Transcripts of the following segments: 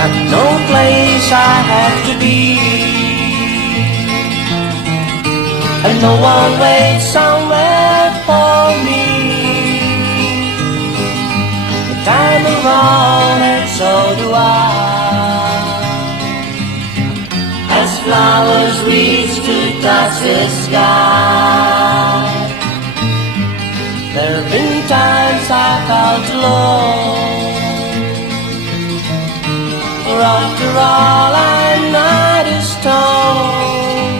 got no place I have to be, and no one waits somewhere for me. But I move on and so do I, as flowers reach to touch the sky. There have been times I felt alone, for after all I'm not a stone.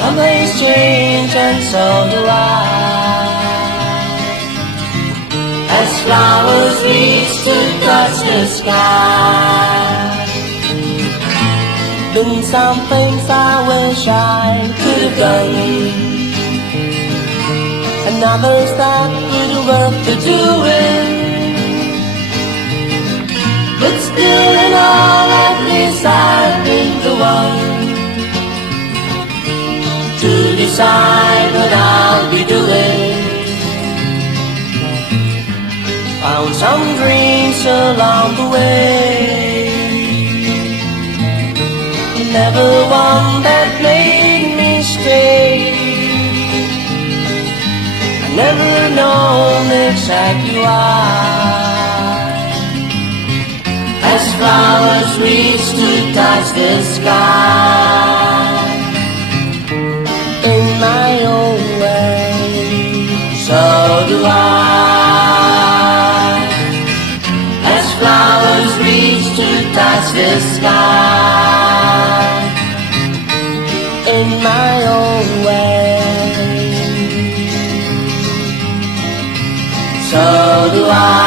Some things change and so do I, as flowers reach to touch the sky. Been some things I wish I could have done, and others that were worth the doing. But still in all of this I've been the one to decide what I'll be doing. Found some dreams along the way, never one that made me stay. I never known exactly why, as flowers reach to touch the sky. In my own way, so do I, as flowers reach to touch the sky. In my own way, so do I.